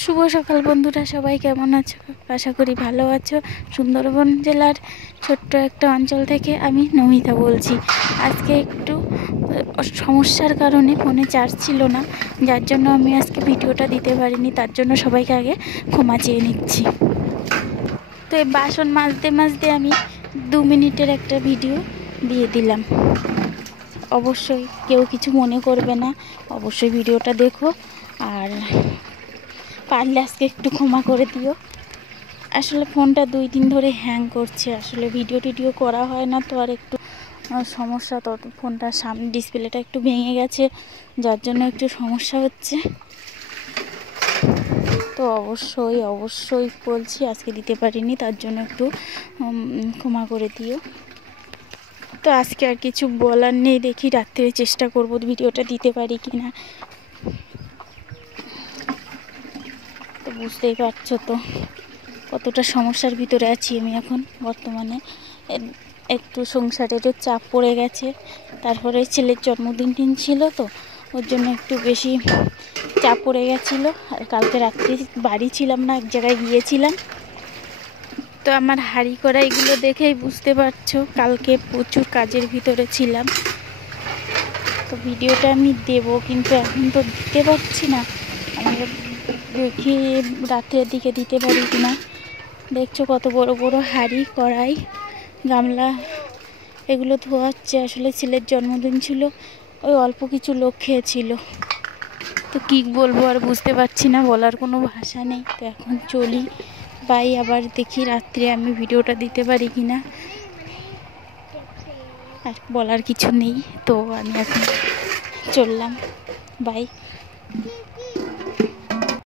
শুভ সকাল বন্ধুরা, সবাই কেমন আছো? আশা করি ভালো আছো। সুন্দরবন জেলার ছোট্ট একটা অঞ্চল থেকে আমি নমিতা বলছি। আজকে একটু সমস্যার কারণে ফোনে চার্জ ছিল না, যার জন্য আমি আজকে ভিডিওটা দিতে পারিনি। তার জন্য সবাইকে আগে ক্ষমা চেয়ে নিচ্ছি। তো এই বাসন মাজতে মাজতে আমি 2 মিনিটের একটা ভিডিও দিয়ে দিলাম। অবশ্যই কেউ কিছু মনে করবে না, অবশ্যই ভিডিওটা দেখো। আর পারলে আজকে একটু ক্ষমা করে দিও। আসলে ফোনটা 2 দিন ধরে হ্যাং করছে, আসলে ভিডিও টিডিও করা হয় না তো, আর একটু সমস্যা। তো ফোনটার সামনে ডিসপ্লেটা একটু ভেঙে গেছে, যার জন্য একটু সমস্যা হচ্ছে। তো অবশ্যই বলছি আজকে দিতে পারিনি, তার জন্য একটু ক্ষমা করে দিও। তো আজকে আর কিছু বলার নেই, দেখি রাত্রে চেষ্টা করব ভিডিওটা দিতে পারি কি না। তো বুঝতেই পারছো তো কতটা সমস্যার ভিতরে আছি আমি এখন বর্তমানে। একটু সংসারেরও চাপ পড়ে গেছে, তারপরে ছেলের জন্মদিন ছিল, তো ওর জন্য একটু বেশি চাপ পড়ে গেছিলো। আর কালকে রাত্রে বাড়ি ছিলাম না, এক জায়গায় গিয়েছিলাম। তো আমার হাঁড়ি করা এগুলো দেখেই বুঝতে পারছো কালকে প্রচুর কাজের ভিতরে ছিলাম। তো ভিডিওটা আমি দেব, কিন্তু এখন তো দিতে পারছি না। আমি দেখি রাত্রের দিকে দিতে পারি কিনা। দেখছো কত বড় বড় হাঁড়ি, কড়াই, গামলা এগুলো ধোয়াচ্ছে। আসলে ছেলের জন্মদিন ছিল, ওই অল্প কিছু লোক খেয়েছিল। তো কী বলবো আর বুঝতে পারছি না, বলার কোনো ভাষা নেই। তো এখন চলি, বাই। আবার দেখি রাত্রে আমি ভিডিওটা দিতে পারি কিনা। আর বলার কিছু নেই, তো আমি এখন চললাম, বাই।